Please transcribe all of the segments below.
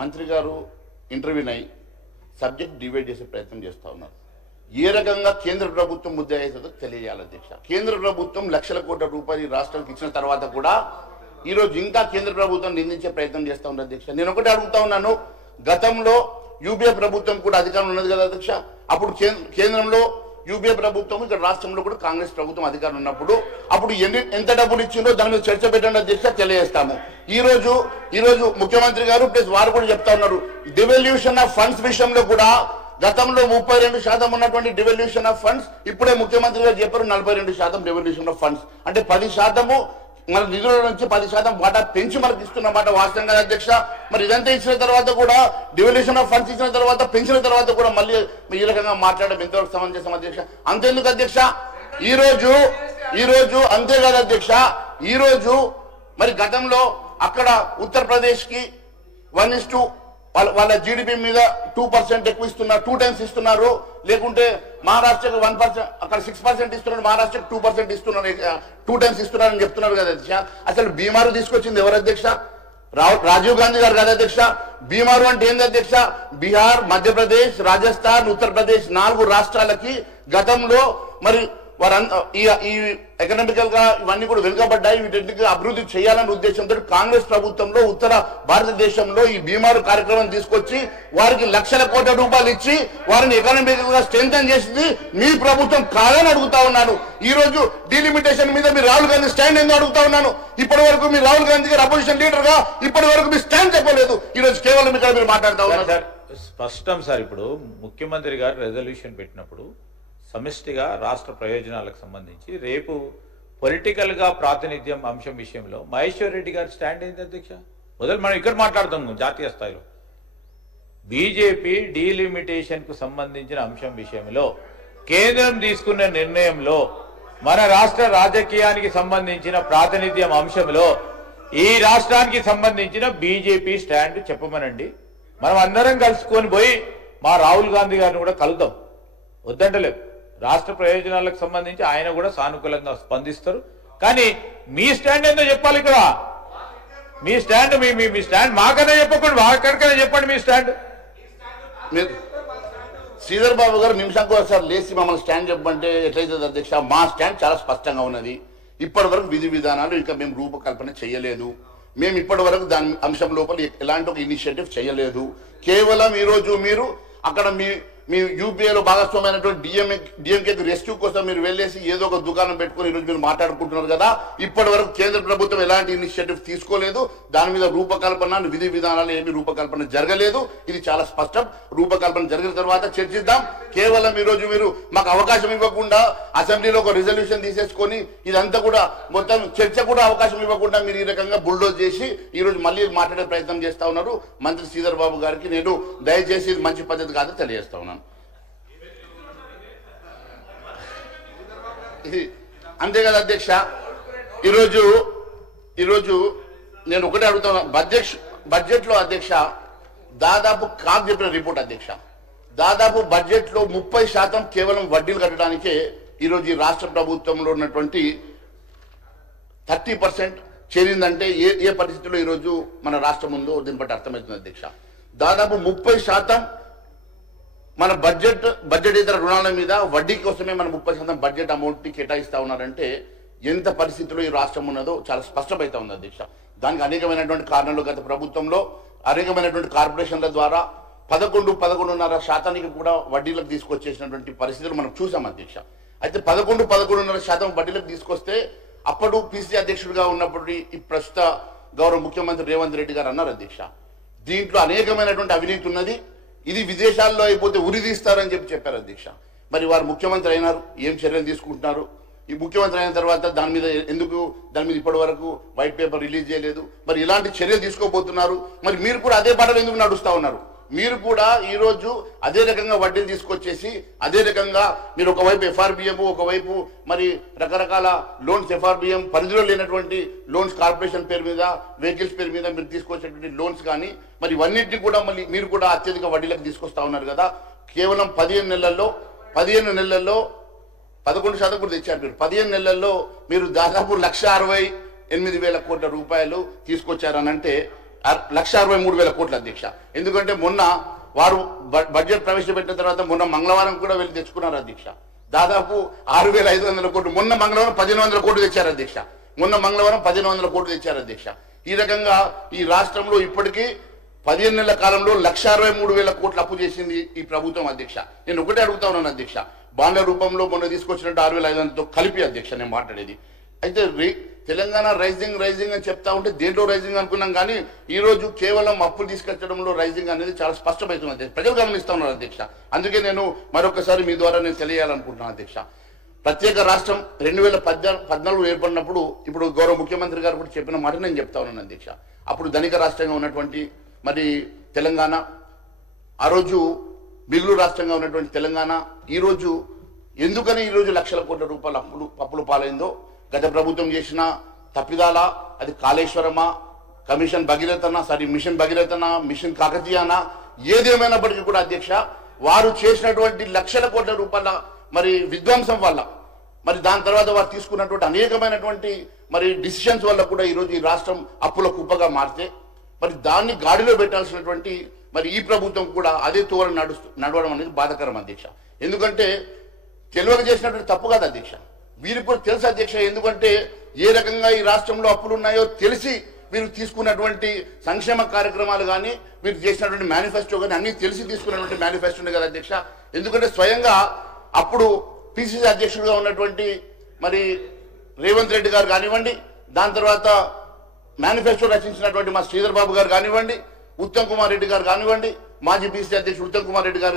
మంత్రి గారు ఇంటర్వ్యూని అయి సబ్జెక్ట్ డివైడ్ చేసే ప్రయత్నం చేస్తూ ఉన్నారు. ఏ రకంగా కేంద్ర ప్రభుత్వం ముద్ద అవుతుందో తెలియాలి అధ్యక్ష. కేంద్ర ప్రభుత్వం లక్షల కోట్ల రూపాయలు రాష్ట్రానికి ఇచ్చిన తర్వాత కూడా ఈరోజు ఇంకా కేంద్ర ప్రభుత్వం నిందించే ప్రయత్నం చేస్తూ ఉన్నారు అధ్యక్ష. నేను ఒకటి అడుగుతా ఉన్నాను, గతంలో యూపీఏ ప్రభుత్వం కూడా అధికారం ఉన్నది కదా అధ్యక్ష. అప్పుడు కేంద్రంలో యూపీఏ ప్రభుత్వం, ఇక్కడ రాష్ట్రంలో కూడా కాంగ్రెస్ ప్రభుత్వం అధికారం ఉన్నప్పుడు అప్పుడు ఎంత డబ్బులు ఇచ్చిందో దాని మీద చర్చ పెట్టండి అధ్యక్ష, తెలియజేస్తాము. ఈ రోజు ముఖ్యమంత్రి గారు ప్లస్ వారు కూడా చెప్తా ఉన్నారు, డివల్యూషన్ ఆఫ్ ఫండ్స్ విషయంలో కూడా గతంలో 32% ఉన్నటువంటి డివల్యూషన్ ఆఫ్ ఫండ్స్ ఇప్పుడే ముఖ్యమంత్రి గారు చెప్పారు 42% డివల్యూషన్ ఆఫ్ ఫండ్స్. అంటే 10% మన నిధుల నుంచి 10% వాటా పెంచి మనకి ఇస్తున్నమాట వాస్తవం కదా అధ్యక్ష. మరి ఇదంతా ఇచ్చిన తర్వాత కూడా డివల్యూషన్ ఆఫ్ ఫండ్స్ ఇచ్చిన తర్వాత పెంచిన తర్వాత కూడా మళ్ళీ ఈ రకంగా మాట్లాడడం ఎంతవరకు సమంజసం అధ్యక్ష? అంతేందుకు అధ్యక్ష, ఈ రోజు అంతే కదా అధ్యక్ష, ఈ రోజు మరి గతంలో అక్కడ ఉత్తరప్రదేశ్ కి 1:2 వాళ్ళ జీడిపి మీద 2% ఎక్కువ ఇస్తున్నారు, 2 times ఇస్తున్నారు. లేకుంటే మహారాష్ట్రకు 1%, అక్కడ 6% ఇస్తున్నారు, మహారాష్ట్రకు 2% ఇస్తున్నారు, 2 times ఇస్తున్నారని చెప్తున్నారు కదా అధ్యక్ష. అసలు బీమారు తీసుకొచ్చింది ఎవరు అధ్యక్ష? రాజీవ్ గాంధీ గారు కదా అధ్యక్ష. బీమారు అంటే ఏంది అధ్యక్ష? బీహార్, మధ్యప్రదేశ్, రాజస్థాన్, ఉత్తరప్రదేశ్ 4 రాష్ట్రాలకి గతంలో మరి ఈ ఎకనామికల్ గా ఇవన్నీ కూడా వెనుకబడ్డాయి. వీటికి అభివృద్ధి చేయాలనే ఉద్దేశంతో కాంగ్రెస్ ప్రభుత్వంలో ఉత్తర భారతదేశంలో ఈ బీమారు కార్యక్రమం తీసుకొచ్చి వారికి లక్షల కోట్ల రూపాయలు ఇచ్చి వారిని ఎకనామికల్ గా స్ట్రెంథెన్ చేసింది మీ ప్రభుత్వం కాదని అడుగుతా ఉన్నాను. ఈ రోజు డీలిమిటేషన్ మీద మీరు రాహుల్ గాంధీ స్టాండ్ ఎందుకు అడుగుతా ఉన్నాను. ఇప్పటి వరకు మీరు రాహుల్ గాంధీ గారు అపోజిషన్ లీడర్ గా ఇప్పటి వరకు మీ స్టాండ్ చెప్పలేదు. ఈ రోజు కేవలం ఇక్కడ మీరు మాట్లాడుతా ఉన్నారు సార్. స్పష్టం సార్, ఇప్పుడు ముఖ్యమంత్రి గారు రెజల్యూషన్ పెట్టినప్పుడు సమిష్టిగా రాష్ట్ర ప్రయోజనాలకు సంబంధించి రేపు పొలిటికల్ గా ప్రాతినిధ్యం అంశం విషయంలో మహేశ్వర్ రెడ్డి గారి స్టాండ్ ఏంటి అధ్యక్ష? మొదలు మనం ఇక్కడ మాట్లాడతాం జాతీయ స్థాయిలో. బీజేపీ డీలిమిటేషన్ కు సంబంధించిన అంశం విషయంలో కేంద్రం తీసుకున్న నిర్ణయంలో మన రాష్ట్ర రాజకీయానికి సంబంధించిన ప్రాతినిధ్యం అంశంలో ఈ రాష్ట్రానికి సంబంధించిన బీజేపీ స్టాండ్ చెప్పమనండి. మనం అందరం కలుసుకొని పోయి మా రాహుల్ గాంధీ గారిని కూడా కలుద్దాం, వద్దంటలేదు. రాష్ట్ర ప్రయోజనాలకు సంబంధించి ఆయన కూడా సానుకూలంగా స్పందిస్తారు. కానీ మీ స్టాండ్ ఏందో చెప్పాలి ఇక్కడ. మీ స్టాండ్ మీ స్టాండ్ మాకన్నా చెప్పకండి, మాకన్నా చెప్పండి మీ స్టాండ్. శ్రీధర్ బాబు గారు నిమిషానికి ఒకసారి లేచి మమ్మల్ని స్టాండ్ చెప్పమంటే ఎట్లయితుంది అధ్యక్ష? మా స్టాండ్ చాలా స్పష్టంగా ఉన్నది. ఇప్పటి వరకు విధి విధానాలు ఇంకా మేము రూపకల్పన చేయలేదు. మేము ఇప్పటి వరకు దాని అంశం లోపల ఎలాంటి ఒక ఇనిషియేటివ్ చేయలేదు. కేవలం ఈరోజు మీరు అక్కడ మీ యూపీఏలో భాగస్వామైనటువంటి డిఎంకే రెస్క్యూ కోసం మీరు వెళ్ళేసి ఏదో ఒక దుకాణం పెట్టుకుని ఈరోజు మీరు మాట్లాడుకుంటున్నారు కదా. ఇప్పటి వరకు కేంద్ర ప్రభుత్వం ఎలాంటి ఇనిషియేటివ్ తీసుకోలేదు. దాని మీద రూపకల్పన విధి విధానాలు ఏమి రూపకల్పన జరగలేదు. ఇది చాలా స్పష్టం. రూపకల్పన జరిగిన తర్వాత చర్చిద్దాం. కేవలం ఈరోజు మీరు మాకు అవకాశం ఇవ్వకుండా అసెంబ్లీలో ఒక రిజల్యూషన్ తీసేసుకొని ఇదంతా కూడా మొత్తం చర్చ కూడా అవకాశం ఇవ్వకుండా మీరు ఈ రకంగా బుల్డోజ్ చేసి ఈరోజు మళ్ళీ మాట్లాడే ప్రయత్నం చేస్తా ఉన్నారు. మంత్రి శ్రీధర్ బాబు గారికి నేను దయచేసి ఇది మంచి పద్ధతి కాదు తెలియజేస్తా ఉన్నాను. అంతే కదా అధ్యక్ష. ఈరోజు నేను ఒకటే అడుగుతాను, బడ్జెట్ లో అధ్యక్ష దాదాపు కాకు చెప్పిన రిపోర్ట్ అధ్యక్ష, దాదాపు బడ్జెట్ లో 30% కేవలం వడ్డీలు కట్టడానికే ఈరోజు ఈ రాష్ట్ర ప్రభుత్వంలో ఉన్నటువంటి 30% చేరిందంటే ఏ పరిస్థితుల్లో ఈరోజు మన రాష్ట్రం ఉందో దీన్ని బట్టి అర్థమవుతుంది అధ్యక్ష. దాదాపు 30% మన బడ్జెట్ ఇతర రుణాల మీద వడ్డీ కోసమే మన 30% బడ్జెట్ అమౌంట్ ని కేటాయిస్తా ఉన్నారంటే ఎంత పరిస్థితుల్లో ఈ రాష్ట్రం ఉన్నదో చాలా స్పష్టమైతా ఉంది అధ్యక్ష. దానికి అనేకమైనటువంటి కారణాలు గత ప్రభుత్వంలో అనేకమైనటువంటి కార్పొరేషన్ల ద్వారా 11.5% కూడా వడ్డీలకు తీసుకొచ్చేసినటువంటి పరిస్థితులు మనం చూసాం అధ్యక్ష. అయితే 11.5% వడ్డీలకు తీసుకొస్తే అప్పుడు పిసిసి అధ్యక్షుడిగా ఉన్నప్పుడు ఈ ప్రస్తుత గౌరవ ముఖ్యమంత్రి రేవంత్ రెడ్డి గారు అన్నారు అధ్యక్ష, దీంట్లో అనేకమైనటువంటి అవినీతి ఉన్నది, ఇది విదేశాల్లో అయిపోతే ఉరి తీస్తారని చెప్పారు అధ్యక్ష. మరి వారు ముఖ్యమంత్రి అయినారు, ఏం చర్యలు తీసుకుంటున్నారు? ఈ ముఖ్యమంత్రి అయిన తర్వాత దాని మీద ఇప్పటి వరకు వైట్ పేపర్ రిలీజ్ చేయలేదు. మరి ఇలాంటి చర్యలు తీసుకోబోతున్నారు. మరి మీరు కూడా అదే బాటలో ఎందుకు నడుస్తా ఉన్నారు? మీరు కూడా ఈ రోజు అదే రకంగా వడ్డీలు తీసుకొచ్చేసి అదే రకంగా మీరు ఒకవైపు ఎఫ్ఆర్బిఎం, ఒకవైపు మరి రకరకాల లోన్స్, ఎఫ్ఆర్బిఎం పరిధిలో లేనటువంటి లోన్స్ కార్పొరేషన్ పేరు మీద, వెహికల్స్ పేరు మీద మీరు తీసుకొచ్చేటువంటి లోన్స్ కానీ మరి ఇవన్నింటినీ కూడా మళ్ళీ మీరు కూడా అత్యధిక వడ్డీలకు తీసుకొస్తా ఉన్నారు కదా. కేవలం 15 నెలల్లో 11% కూడా తెచ్చారు మీరు. 15 నెలల్లో మీరు దాదాపు 1,68,000 కోట్ల రూపాయలు తీసుకొచ్చారనంటే 1,63,000 కోట్ల అధ్యక్ష. ఎందుకంటే మొన్న వారు బడ్జెట్ ప్రవేశపెట్టిన తర్వాత మొన్న మంగళవారం కూడా వెళ్ళి తెచ్చుకున్నారు అధ్యక్ష. దాదాపు 6,500 కోట్లు. మొన్న మంగళవారం 1,500 కోట్లు తెచ్చారు అధ్యక్ష. మొన్న మంగళవారం 1,500 కోట్లు తెచ్చారు అధ్యక్ష. ఈ రకంగా ఈ రాష్ట్రంలో ఇప్పటికీ 15 నెలల కాలంలో 1,63,000 కోట్లు అప్పు చేసింది ఈ ప్రభుత్వం అధ్యక్ష. నేను ఒకటే అడుగుతా ఉన్నాను అధ్యక్ష, బాండ్ల రూపంలో మొన్న తీసుకొచ్చినట్టు 6,500తో కలిపి అధ్యక్ష నేను మాట్లాడేది. అయితే తెలంగాణ రైజింగ్ అని చెప్తా ఉంటే దేంట్లో రైజింగ్ అనుకున్నాం, కానీ ఈ రోజు కేవలం అప్పులు తీసుకొచ్చడంలో రైజింగ్ అనేది చాలా స్పష్టమవుతుంది. ప్రజలు గమనిస్తా ఉన్నారు అధ్యక్ష. అందుకే నేను మరొకసారి మీ ద్వారా నేను తెలియాలనుకుంటున్నాను అధ్యక్ష. ప్రత్యేక రాష్ట్రం 2014 ఏర్పడినప్పుడు ఇప్పుడు గౌరవ ముఖ్యమంత్రి గారు కూడా చెప్పిన మాట నేను చెప్తా ఉన్నాను అధ్యక్ష. అప్పుడు ధనిక రాష్ట్రంగా ఉన్నటువంటి మరి తెలంగాణ, ఆ రోజు మిగులు రాష్ట్రంగా ఉన్నటువంటి తెలంగాణ ఈ రోజు లక్షల కోట్ల రూపాయల అప్పులు పాలైందో, గత ప్రభుత్వం చేసిన తప్పిదాల, అది కాళేశ్వరమా, మిషన్ భగీరథనా, మిషన్ కాకతీయనా, ఏదేమైనప్పటికీ కూడా అధ్యక్ష వారు చేసినటువంటి లక్షల కోట్ల రూపాయల మరి విధ్వంసం వల్ల, మరి దాని తర్వాత వారు తీసుకున్నటువంటి అనేకమైనటువంటి మరి డిసిషన్స్ వల్ల కూడా ఈరోజు ఈ రాష్ట్రం అప్పుల కుప్పగా మారితే, మరి దాన్ని గాడిలో పెట్టాల్సినటువంటి మరి ఈ ప్రభుత్వం కూడా అదే తోర నడవడం అనేది బాధాకరం అధ్యక్ష. ఎందుకంటే తెలియక చేసినటువంటి తప్పు కాదు అధ్యక్ష, వీరికి కూడా తెలుసు అధ్యక్ష. ఎందుకంటే ఏ రకంగా ఈ రాష్ట్రంలో అప్పులు ఉన్నాయో తెలిసి వీరు తీసుకున్నటువంటి సంక్షేమ కార్యక్రమాలు కానీ, వీరు చేసినటువంటి మేనిఫెస్టో కానీ అన్ని తెలిసి తీసుకున్నటువంటి మేనిఫెస్టోనే కదా అధ్యక్ష. ఎందుకంటే స్వయంగా అప్పుడు పిసిసి అధ్యక్షుడిగా ఉన్నటువంటి మరి రేవంత్ రెడ్డి గారు కానివ్వండి, దాని తర్వాత మేనిఫెస్టో రచించినటువంటి మా శ్రీధర్ బాబు గారు కానివ్వండి, ఉత్తమ్ కుమార్ రెడ్డి గారు కానివ్వండి, మాజీ పిసిసి అధ్యక్షుడు ఉత్తమ్ కుమార్ రెడ్డి గారు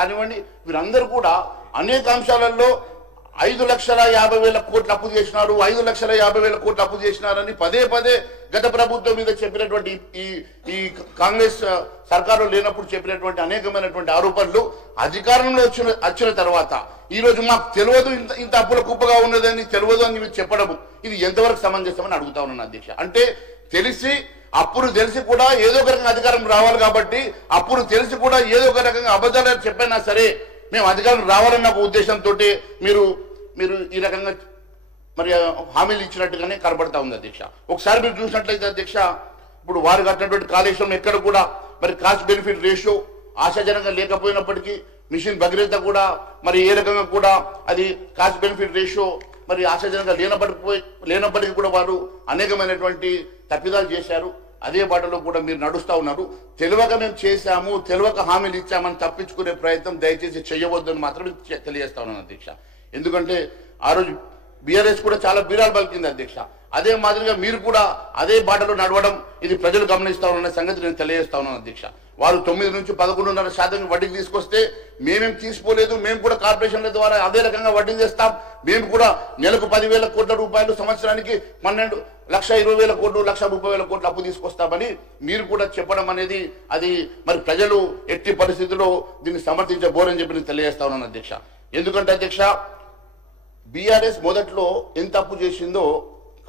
కానివ్వండి, వీరందరూ కూడా అనేక అంశాలలో 5,50,000 కోట్లు అప్పు చేసినారు, 5,50,000 కోట్లు అప్పు చేసినారని పదే గత ప్రభుత్వం మీద చెప్పినటువంటి ఈ కాంగ్రెస్ సర్కారు లేనప్పుడు చెప్పినటువంటి అనేకమైనటువంటి ఆరోపణలు అధికారంలో వచ్చిన తర్వాత ఈ రోజు మాకు తెలియదు ఇంత అప్పుల కుప్పగా ఉన్నదని తెలియదు అని మీరు చెప్పడము, ఇది ఎంతవరకు సమంజసమని అడుగుతా ఉన్నాను అధ్యక్ష. అంటే అప్పులు తెలిసి కూడా ఏదో ఒక రకంగా అధికారం రావాలి కాబట్టి, అప్పులు తెలిసి కూడా ఏదో ఒక రకంగా అబద్ధాలు చెప్పైనా సరే మేము అధికారం రావాలన్న ఒక ఉద్దేశంతో మీరు ఈ రకంగా మరి హామీలు ఇచ్చినట్టుగానే కనబడతా ఉంది అధ్యక్ష. ఒకసారి మీరు చూసినట్లయితే అధ్యక్ష, ఇప్పుడు వారు కట్టినటువంటి కాళేశ్వరం ఎక్కడ కూడా మరి కాస్ట్ బెనిఫిట్ రేషియో ఆశాజనంగా లేకపోయినప్పటికీ, మిషన్ భగీరథ కూడా మరి ఏ రకంగా కూడా అది కాస్ట్ బెనిఫిట్ రేషియో మరి ఆశాజనంగా లేనప్పటికీ కూడా వారు అనేకమైనటువంటి తప్పిదాలు చేశారు. అదే బాటలో కూడా మీరు నడుస్తూ ఉన్నారు. తెలియక మేము చేశాము, తెలియక హామీలు ఇచ్చామని తప్పించుకునే ప్రయత్నం దయచేసి చేయవద్దని మాత్రం తెలియజేస్తా ఉన్నాను అధ్యక్ష. ఎందుకంటే ఆ రోజు బీఆర్ఎస్ కూడా చాలా బీరాలు పలికింది అధ్యక్ష. అదే మాదిరిగా మీరు కూడా అదే బాటలో నడవడం ఇది ప్రజలు గమనిస్తా ఉన్న సంగతి నేను తెలియజేస్తా ఉన్నాను అధ్యక్ష. వారు 9 నుంచి 11.5% వడ్డీకి తీసుకొస్తే మేమేం తీసుకోలేదు, మేము కూడా కార్పొరేషన్ల ద్వారా అదే రకంగా వడ్డీ చేస్తాం, మేము కూడా నెలకు 10,000 కోట్ల రూపాయలు, సంవత్సరానికి 12,20,000 కోట్లు, 1,30,000 కోట్లు అప్పు తీసుకొస్తామని మీరు కూడా చెప్పడం అనేది అది మరి ప్రజలు ఎట్టి పరిస్థితుల్లో దీన్ని సమర్థించబోరని చెప్పి నేను తెలియజేస్తా ఉన్నాను అధ్యక్ష. ఎందుకంటే అధ్యక్ష బీఆర్ఎస్ మొదట్లో ఎంత అప్పు చేసిందో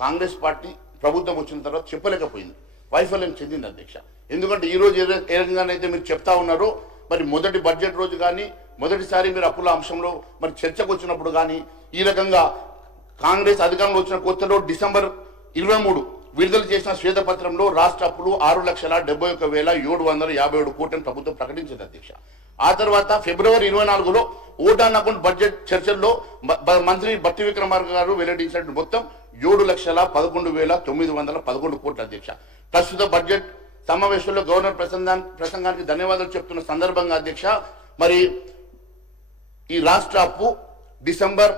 కాంగ్రెస్ పార్టీ ప్రభుత్వం వచ్చిన తర్వాత చెప్పలేకపోయింది, వైఫల్యం చెందింది అధ్యక్ష. ఎందుకంటే ఈ రోజు ఏ రకంగానైతే మీరు చెప్తా ఉన్నారో మరి మొదటి బడ్జెట్ రోజు కానీ, మొదటిసారి మీరు అప్పుల అంశంలో మరి చర్చకు వచ్చినప్పుడు కానీ, ఈ రకంగా కాంగ్రెస్ అధికారంలో వచ్చిన కొత్తలో డిసెంబర్ 23 విడుదల చేసిన శ్వేతపత్రంలో రాష్ట్ర అప్పులు 6,71,757 కోట్లను ప్రభుత్వం ప్రకటించింది అధ్యక్ష. ఆ తర్వాత ఫిబ్రవరి 24లో ఓటాన్ అకౌంట్ బడ్జెట్ చర్చల్లో మంత్రి బట్టి విక్రమార్క గారు వెల్లడించిన మొత్తం 7,11,911 కోట్ల అధ్యక్ష. ప్రస్తుత బడ్జెట్ సమావేశంలో గవర్నర్ ప్రసంగానికి ధన్యవాదాలు చెప్తున్న సందర్భంగా అధ్యక్ష, మరి ఈ రాష్ట్ర అప్పు డిసెంబర్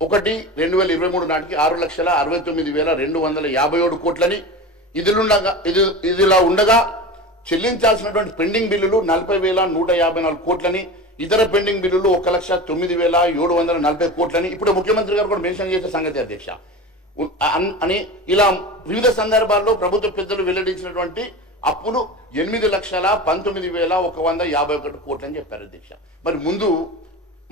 1, 2023 నాటికి 6,69,257 కోట్లని ఇదిలా ఉండగా చెల్లించాల్సినటువంటి పెండింగ్ బిల్లులు 40,154 కోట్లని, ఇతర పెండింగ్ బిల్లులు 1,09,740 కోట్లని ఇప్పుడు ముఖ్యమంత్రి గారు కూడా మెన్షన్ చేసే సంగతి అధ్యక్ష. అని ఇలా వివిధ సందర్భాల్లో ప్రభుత్వ పెద్దలు వెల్లడించినటువంటి అప్పులు 8,19,151 కోట్లు అని చెప్పారు అధ్యక్ష.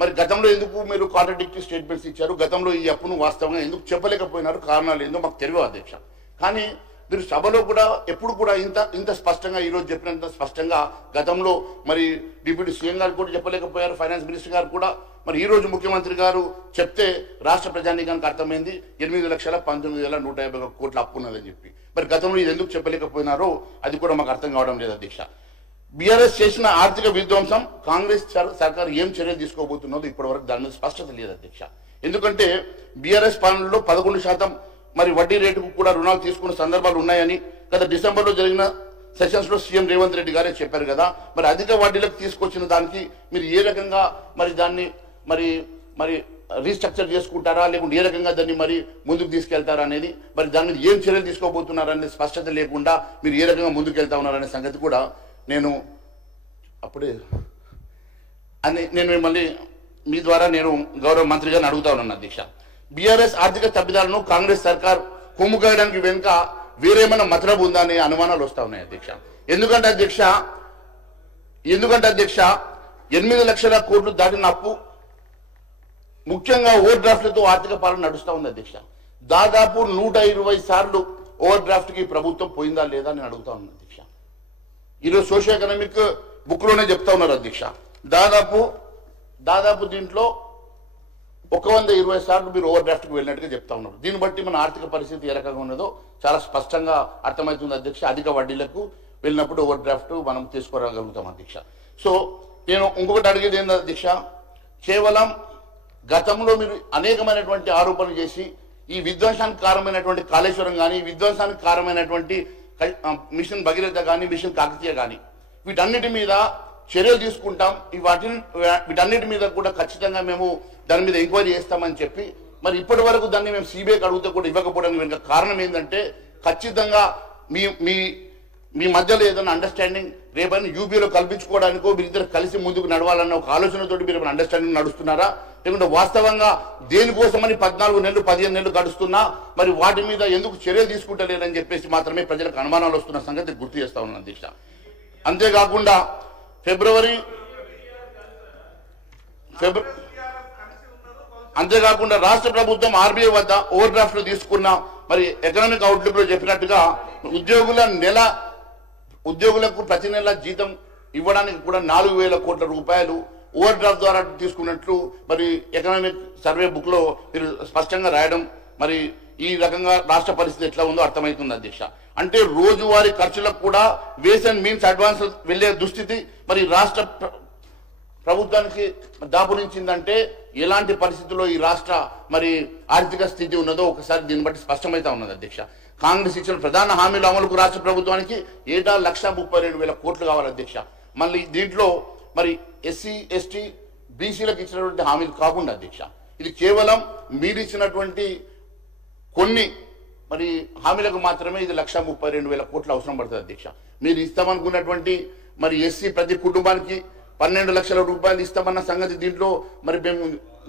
మరి గతంలో ఎందుకు మీరు కాంట్రాడిక్టరీ స్టేట్మెంట్స్ ఇచ్చారు? గతంలో ఈ అప్పును వాస్తవంగా ఎందుకు చెప్పలేకపోయినారు? కారణాలు ఏందో మాకు తెలియదు అధ్యక్ష. కానీ మీరు సభలో కూడా ఎప్పుడు కూడా ఇంత స్పష్టంగా ఈరోజు చెప్పినంత స్పష్టంగా గతంలో మరి డిప్యూటీ సీఎం గారు కూడా చెప్పలేకపోయారు, ఫైనాన్స్ మినిస్టర్ గారు కూడా. మరి ఈ రోజు ముఖ్యమంత్రి గారు చెప్తే రాష్ట్ర ప్రజానీకానికి అర్థమైంది 8,19,151 కోట్ల అప్పు ఉన్నదని చెప్పి. మరి గతంలో ఇది ఎందుకు చెప్పలేకపోయినారో అది కూడా మాకు అర్థం కావడం లేదు అధ్యక్ష. బీఆర్ఎస్ చేసిన ఆర్థిక విధ్వంసం కాంగ్రెస్ సర్కార్ ఏం చర్యలు తీసుకోబోతున్నదో ఇప్పటివరకు దాని మీద స్పష్టత లేదు అధ్యక్ష. ఎందుకంటే బీఆర్ఎస్ పాలనలో 11% మరి వడ్డీ రేటుకు కూడా రుణాలు తీసుకున్న సందర్భాలు ఉన్నాయని గత డిసెంబర్లో జరిగిన సెషన్స్ లో సీఎం రేవంత్ రెడ్డి గారే చెప్పారు కదా. మరి అధిక వడ్డీలకు తీసుకొచ్చిన దానికి మీరు ఏ రకంగా మరి దాన్ని మరి మరి రీస్ట్రక్చర్ చేసుకుంటారా, లేకుంటే ఏ రకంగా దాన్ని మరి ముందుకు తీసుకెళ్తారా అనేది, మరి దాని మీద ఏం చర్యలు తీసుకోబోతున్నారనే స్పష్టత లేకుండా మీరు ఏ రకంగా ముందుకు వెళ్తా ఉన్నారనే సంగతి కూడా నేను మిమ్మల్ని మీ ద్వారా నేను గౌరవ మంత్రి గారిని అడుగుతా ఉన్నాను అధ్యక్ష. బీఆర్ఎస్ ఆర్థిక తప్పిదాలను కాంగ్రెస్ సర్కార్ కొమ్ము కాయడానికి వెనుక వేరేమైనా మతలబు ఉందా అనే అనుమానాలు వస్తా ఉన్నాయి అధ్యక్ష. ఎందుకంటే అధ్యక్ష 8 లక్షల కోట్లు దాటిన అప్పు ముఖ్యంగా ఓవర్ డ్రాఫ్ట్లతో ఆర్థిక పాలన నడుస్తూ ఉంది అధ్యక్ష. దాదాపు 120 సార్లు ఓవర్ డ్రాఫ్ట్ కి ప్రభుత్వం పోయిందా లేదా అని అడుగుతా ఉన్నాను అధ్యక్ష. ఈరోజు సోషియో ఎకనామిక్ బుక్ లోనే చెప్తా ఉన్నారు అధ్యక్ష. దాదాపు దీంట్లో 120 సార్లు మీరు ఓవర్ డ్రాఫ్ట్కి వెళ్ళినట్టుగా చెప్తా ఉన్నారు. దీన్ని బట్టి మన ఆర్థిక పరిస్థితి ఏ రకంగా ఉన్నదో చాలా స్పష్టంగా అర్థమవుతుంది అధ్యక్ష. అధిక వడ్డీలకు వెళ్ళినప్పుడు ఓవర్ డ్రాఫ్ట్ మనం తీసుకోగలుగుతాం అధ్యక్ష. సో నేను ఇంకొకటి అడిగేది ఏంటి అధ్యక్ష, కేవలం గతంలో మీరు అనేకమైనటువంటి ఆరోపణలు చేసి ఈ విధ్వంసానికి కారణమైనటువంటి కాళేశ్వరం కానీ, విధ్వంసానికి కారణమైనటువంటి మిషన్ భగీరథ కానీ, మిషన్ కాకతీయ కానీ, వీటన్నిటి మీద చర్యలు తీసుకుంటాం, వీటన్నిటి మీద కూడా ఖచ్చితంగా మేము దాని మీద ఎంక్వైరీ చేస్తామని చెప్పి మరి ఇప్పటి వరకు దాన్ని మేము సిబిఐకి అడిగితే కూడా ఇవ్వకపోవడానికి వెనుక కారణం ఏంటంటే ఖచ్చితంగా మీ మధ్యలో ఏదైనా అండర్స్టాండింగ్ రేపైనా యూపీలో కల్పించుకోవడానికో మీరిద్దరు కలిసి ముందుకు నడవాలన్న ఒక ఆలోచనతోటి మీరు అండర్స్టాండింగ్ నడుస్తున్నారా, లేకుంటే వాస్తవంగా దేనికోసమని 14 నెలలు 15 నెలలు గడుస్తున్నా మరి వాటి మీద ఎందుకు చర్యలు తీసుకుంటలేరని చెప్పేసి మాత్రమే ప్రజలకు అనుమానాలు వస్తున్న సంగతి గుర్తు చేస్తా ఉన్నాను అధ్యక్ష. అంతేకాకుండా రాష్ట్ర ప్రభుత్వం ఆర్బీఐ వద్ద ఓవర్ డ్రాఫ్ట్ తీసుకున్న మరి ఎకనామిక్ అవుట్లుక్ లో చెప్పినట్టుగా ఉద్యోగులకు ప్రతి నెల జీతం ఇవ్వడానికి కూడా 4,000 కోట్ల రూపాయలు ఓవర్ డ్రాఫ్ట్ ద్వారా తీసుకున్నట్లు మరి ఎకనామిక్ సర్వే బుక్ లో మీరు స్పష్టంగా రాయడం, మరి ఈ రకంగా రాష్ట్ర పరిస్థితి ఎట్లా ఉందో అర్థమవుతుంది అధ్యక్ష. అంటే రోజువారీ ఖర్చులకు కూడా వేస్ అండ్ మీన్స్ అడ్వాన్స్ వెళ్లే దుస్థితి మరి రాష్ట్ర ప్రభుత్వానికి దాపురించిందంటే ఎలాంటి పరిస్థితుల్లో ఈ రాష్ట్ర మరి ఆర్థిక స్థితి ఉన్నదో ఒకసారి దీన్ని బట్టి స్పష్టమైతా ఉన్నది అధ్యక్ష. కాంగ్రెస్ ఇచ్చిన ప్రధాన హామీల అమలుకు రాష్ట్ర ప్రభుత్వానికి ఏటా 1,32,000 కోట్లు కావాలి అధ్యక్ష. మళ్ళీ దీంట్లో మరి ఎస్సీ ఎస్టీ బీసీలకు ఇచ్చినటువంటి హామీలు కాకుండా అధ్యక్ష, ఇది కేవలం మీరు ఇచ్చినటువంటి కొన్ని మరి హామీలకు మాత్రమే ఇది 1,32,000 కోట్లు అవసరం పడుతుంది అధ్యక్ష. మీరు ఇస్తామనుకున్నటువంటి మరి ఎస్సీ ప్రతి కుటుంబానికి 12 లక్షల రూపాయలు ఇస్తామన్న సంగతి దీంట్లో మరి మేము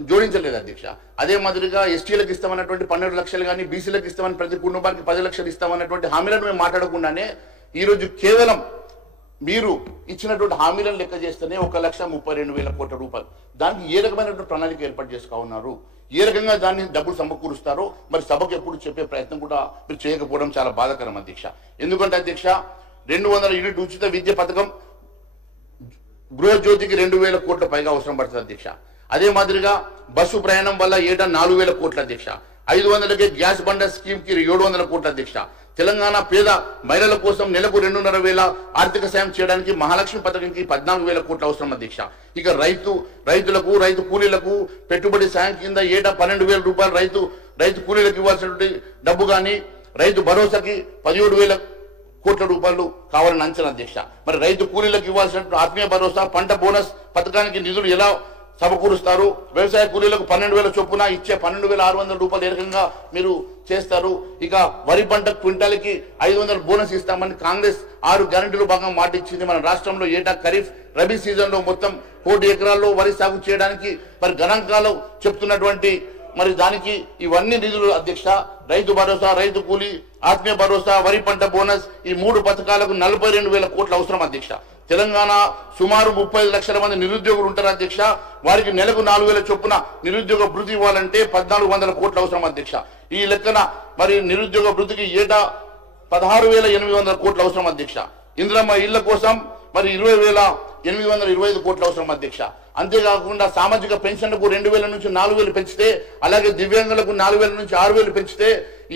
జోడించలేదు అధ్యక్ష. అదే మాదిరిగా ఎస్టీలకు ఇస్తామన్నటువంటి 12 లక్షలు కానీ, బీసీలకు ఇస్తామని ప్రతి కుటుంబానికి 10 లక్షలు ఇస్తామన్నటువంటి హామీలను మేము మాట్లాడకుండానే ఈరోజు కేవలం మీరు ఇచ్చినటువంటి హామీలను లెక్క చేస్తేనే 1,32,000 కోట్ల రూపాయలు, దానికి ఏ రకమైనటువంటి ప్రణాళిక ఏర్పాటు చేసుకున్నారు, ఏ రకంగా దాన్ని డబ్బులు సమకూరుస్తారో మరి సభకు ఎప్పుడు చెప్పే ప్రయత్నం కూడా మీరు చేయకపోవడం చాలా బాధాకరం అధ్యక్ష. ఎందుకంటే అధ్యక్ష 200 యూనిట్ ఉచిత విద్య పథకం, గృహజ్యోతికి 2,000 కోట్ల పైగా అవసరం పడుతుంది అధ్యక్ష. అదే మాదిరిగా బస్సు ప్రయాణం వల్ల ఏటా 4,000 కోట్ల అధ్యక్ష. 500కే గ్యాస్ బండ స్కీమ్ కి 700 కోట్ల అధ్యక్ష. తెలంగాణ పేద మహిళల కోసం నెలకు 2,500 ఆర్థిక సాయం చేయడానికి మహాలక్ష్మి పథకంకి 14,000 కోట్ల అవసరం అధ్యక్ష. ఇక రైతులకు రైతు కూలీలకు పెట్టుబడి సాయం కింద ఏటా 12,000 రూపాయలు రైతు కూలీలకు ఇవ్వాల్సినటువంటి డబ్బు కానీ, రైతు భరోసాకి 17,000 కోట్ల రూపాయలు కావాలని అంచనా అధ్యక్ష. మరి రైతు కూలీలకు ఇవ్వాల్సినటువంటి ఆత్మీయ భరోసా, పంట బోనస్ పథకానికి నిధులు ఎలా సమకూరుస్తారు, వ్యవసాయ కూలీలకు 12,000 చొప్పున ఇచ్చే 12,600 రూపాయలు ఏ రకంగా మీరు చేస్తారు, ఇక వరి పంట క్వింటాల్కి 500 బోనస్ ఇస్తామని కాంగ్రెస్ 6 గ్యారెంటీలు భాగంగా మాట ఇచ్చింది. మన రాష్ట్రంలో ఏటా ఖరీఫ్ రబీ సీజన్ లో మొత్తం 1 కోటి ఎకరాల్లో వరి సాగు చేయడానికి మరి గణాంకాలు చెప్తున్నటువంటి మరి దానికి ఇవన్నీ నిధులు అధ్యక్ష. రైతు భరోసా, రైతు కూలీ, ఆత్మీయ భరోసా, వరి పంట బోనస్, ఈ 3 పథకాలకు 42,000 కోట్ల అవసరం అధ్యక్ష. తెలంగాణ సుమారు 35 లక్షల మంది నిరుద్యోగులు ఉంటారు అధ్యక్ష. వారికి నెలకు 4,000 చొప్పున నిరుద్యోగ భృతి ఇవ్వాలంటే 1,400 కోట్ల అవసరం అధ్యక్ష. ఈ లెక్కన మరి నిరుద్యోగ భృతికి ఏటా 16,800 కోట్ల అవసరం అధ్యక్ష. ఇందిరమ్మ ఇళ్ల కోసం మరి 20,825 కోట్ల అవసరం అధ్యక్ష. అంతేకాకుండా సామాజిక పెన్షన్లకు 2,000 నుంచి 4,000 పెంచితే, అలాగే దివ్యాంగులకు 4,000 నుంచి 6,000 పెంచితే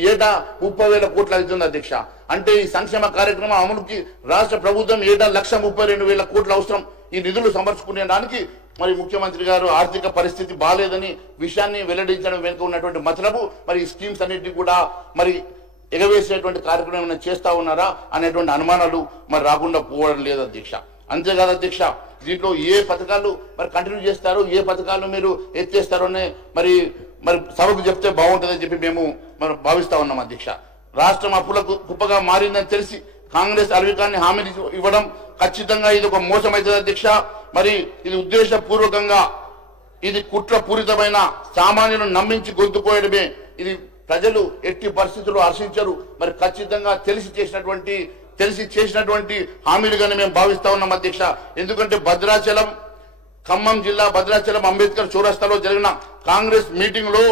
ఏటా 30,000 కోట్లు అవుతుంది అధ్యక్ష. అంటే ఈ సంక్షేమ కార్యక్రమం అమలుకి రాష్ట్ర ప్రభుత్వం ఏటా 1,32,000 కోట్ల అవసరం. ఈ నిధులు సమర్చుకునేదానికి మరి ముఖ్యమంత్రి గారు ఆర్థిక పరిస్థితి బాలేదని విషయాన్ని వెల్లడించడం వెనుక ఉన్నటువంటి మతలబు మరి ఈ స్కీమ్స్ అన్నిటినీ కూడా మరి ఎగవేసేటువంటి కార్యక్రమం ఏమైనా చేస్తా ఉన్నారా అనేటువంటి అనుమానాలు మరి రాకుండా పోవడం లేదు అధ్యక్ష. అంతేకాదు అధ్యక్ష, దీంట్లో ఏ పథకాలు మరి కంటిన్యూ చేస్తారు, ఏ పథకాలు మీరు ఎత్తేస్తారో మరి సభకు చెప్తే బాగుంటుందని చెప్పి మేము మనం భావిస్తా ఉన్నాం అధ్యక్ష. రాష్ట్రం అప్పులకు కుప్పగా మారిందని తెలిసి కాంగ్రెస్ అల్వికాన్ని హామీలు ఇవ్వడం ఖచ్చితంగా ఇది ఒక మోసం అవుతుంది అధ్యక్ష. మరి ఇది ఉద్దేశపూర్వకంగా ఇది కుట్రపూరితమైన సామాన్యులను నమ్మించి గొంతుకోయడమే. ఇది ప్రజలు ఎట్టి పరిస్థితుల్లో హర్షించరు. మరి ఖచ్చితంగా తెలిసి చేసినటువంటి హామీలుగానే మేము భావిస్తా ఉన్నాం అధ్యక్ష. ఎందుకంటే భద్రాచలం, ఖమ్మం జిల్లా భద్రాచలం అంబేద్కర్ చౌరస్తాలో జరిగిన కాంగ్రెస్ మీటింగ్ లో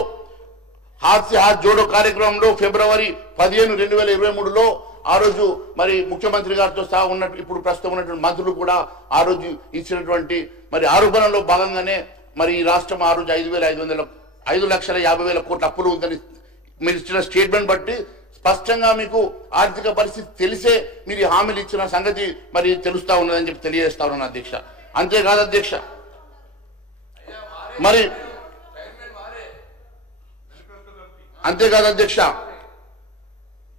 హాత్ సే హాత్ జోడో కార్యక్రమంలో ఫిబ్రవరి 15, 2023లో ఆ రోజు మరి ముఖ్యమంత్రి గారితో సహా ఉన్నట్టు ఇప్పుడు ప్రస్తుతం ఉన్నటువంటి మంత్రులు కూడా ఆ రోజు ఇచ్చినటువంటి మరి ఆరోపణలో భాగంగానే మరి ఈ రాష్ట్రం ఆ రోజు 5,50,000 కోట్ల అప్పులు ఉందని మీరు ఇచ్చిన స్టేట్మెంట్ బట్టి స్పష్టంగా మీకు ఆర్థిక పరిస్థితి తెలిసే మీరు హామీలు ఇచ్చిన సంగతి మరి తెలుస్తా ఉన్నదని చెప్పి తెలియజేస్తా ఉన్నాను అధ్యక్ష. అంతేకాదు అధ్యక్ష,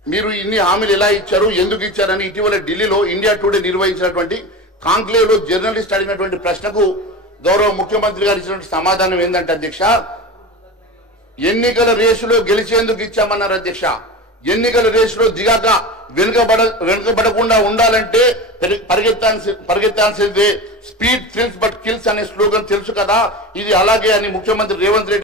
మీరు ఇన్ని హామీలు ఎలా ఇచ్చారు, ఎందుకు ఇచ్చారని ఇటీవల ఢిల్లీలో ఇండియా టుడే నిర్వహించినటువంటి కాంక్లేవ్ లో జర్నలిస్ట్ అడిగినటువంటి ప్రశ్నకు గౌరవ ముఖ్యమంత్రి గారు ఇచ్చినటువంటి సమాధానం ఏంటంటే అధ్యక్ష, ఎన్నికల రేసులో గెలిచేందుకు ఇచ్చామన్నారు అధ్యక్ష. ఎన్నికల రేసులో దిగాక వెనుకబడకుండా ఉండాలంటే పరిగెత్తాల్సిందే. స్పీడ్ థ్రిల్స్ బట్ కిల్స్ అనే స్లోగన్ తెలుసు కదా, ఇది అలాగే అని ముఖ్యమంత్రి రేవంత్ రెడ్డి